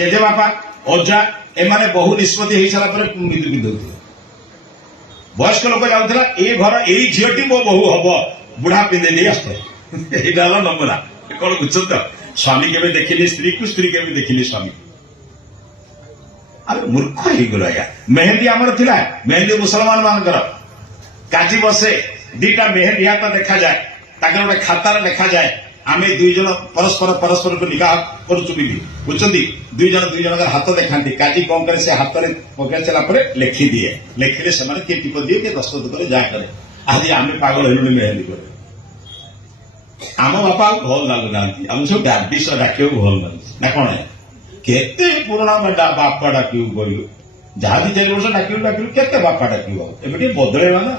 ଜେଜେବାପା ଅଜା ଏମାନେ ବହୁ ନିଷ୍ପତ୍ତି ହେଇସାରିଲା ପରେ ବିଦୁ ପିନ୍ଧୁଥିଲେ। ବୟସ୍କ ଲୋକ ଯାଉଥିଲା ଏ ଘର ଏଇ ଝିଅଟି ମୋ ବୋହୁ ହବ, ବୁଢା ପିନ୍ଧେଇ ଦେଇ ଆସୁଥାଏ। ଏଇଟା ହେଲା ନମୁନା। କଣ ବୁଝୁଛ ତ? ସ୍ୱାମୀ କେବେ ଦେଖିଲି ସ୍ତ୍ରୀକୁ, ସ୍ତ୍ରୀ କେବେ ଦେଖିଲି ସ୍ୱାମୀ। ଆରେ ମୂର୍ଖ ହେଇଗଲ ଆଜ୍ଞା। ମେହେନ୍ଦୀ ଆମର ଥିଲା, ମେହେନ୍ଦୀ ମୁସଲମାନ ମାନଙ୍କର କାଜି ବସେ, ଦିଟା ମେହେନ୍ଦୀ ହାତ ଦେଖାଯାଏ, ତାଙ୍କର ଗୋଟେ ଖାତାରେ ଲେଖାଯାଏ ଆମେ ଦୁଇ ଜଣ ପରସ୍ପରକୁ ନିକାହ କରୁଛୁ ବୋଲି। ବୁଝୁଛନ୍ତି? ଦୁଇ ଜଣଙ୍କର ହାତ ଦେଖାନ୍ତି, କାଜି କଣ କରେ ସେ ହାତରେ ପକେଇ ସାରିଲା ପରେ ଲେଖିଦିଏ। ଲେଖିଲେ ସେମାନେ କିଏ ଟିପ ଦିଏ, କିଏ ଦସ୍ତଖତ করে ଯାହା କରେ। ଆଜି ଆମେ ପାଗଳ ହେଲୁଣି ମେହେନ୍ଦୀ করে। ଆମ ବାପା ଆଉ ଭଲ ଲାଗୁନାହାନ୍ତି, ଆମକୁ ସବୁ ଡାବିଶ ଡାକିବାକୁ ଭଲ ଲାଗୁଛି ନା କଣ? କେତେ ପୁରୁଣା ବାପା ଡାକିବୁ କହିଲୁ, ଯାହା 2-4 ବର୍ଷ ଡାକିଲୁ କେତେ ବାପା ଡାକିବୁ? ଆଉ ଏବେ ଟିକେ ବଦଳେଇବା ନା।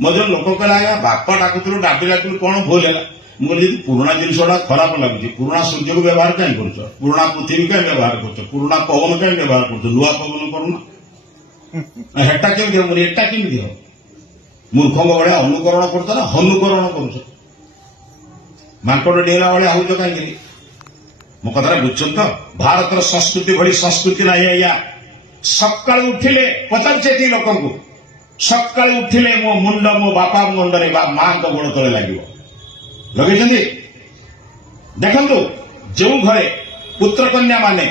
ମୋ ଜଣେ ଲୋକ କହିଲା ଆଜ୍ଞା ବାପା ଡାକୁଥିଲୁ ଡାକିଲୁ କଣ ଭୁଲ ହେଲା? ମୁଁ କହିଲି ଯଦି ପୁରୁଣା ଜିନିଷଟା ଖରାପ ଲାଗୁଛି, ପୁରୁଣା ସୂର୍ଯ୍ୟକୁ ବ୍ୟବହାର କାହିଁ କରୁଛ? ପୁରୁଣା ପୃଥିବୀ କାହିଁ ବ୍ୟବହାର କରୁଛ? ପୁରୁଣା ପବନ କାହିଁ ବ୍ୟବହାର କରୁଛ? ନୂଆ ପବନ କରୁନ। ହେଟା କେମିତି ହବ? ଏଟା କେମିତି ହବ? ମୂର୍ଖଙ୍କ ଭଳିଆ ଅନୁକରଣ କରୁଛ ନା ହନୁକରଣ କରୁଛ? ମାଙ୍କଡ ଡେଇଁଲା ଭଳିଆ ହଉଛ କାହିଁକି? ମୋ କଥାଟା ବୁଝୁଛନ୍ତି ତ? ଭାରତର ସଂସ୍କୃତି ଭଳି ସଂସ୍କୃତି ନାହିଁ ଆଜ୍ଞା। ସକାଳୁ ଉଠିଲେ ପଚାରୁଛି ଏତିକି ଲୋକଙ୍କୁ, ସକାଳୁ ଉଠିଲେ ମୋ ମୁଣ୍ଡ ମୋ ବାପା ମୁଣ୍ଡରେ ବା ମାଙ୍କ ଗୋଡ ତଳେ ଲାଗିବ। ଲଗେଇଛନ୍ତି? ଦେଖନ୍ତୁ, ଯେଉଁ ଘରେ ପୁତ୍ର କନ୍ୟା ମାନେ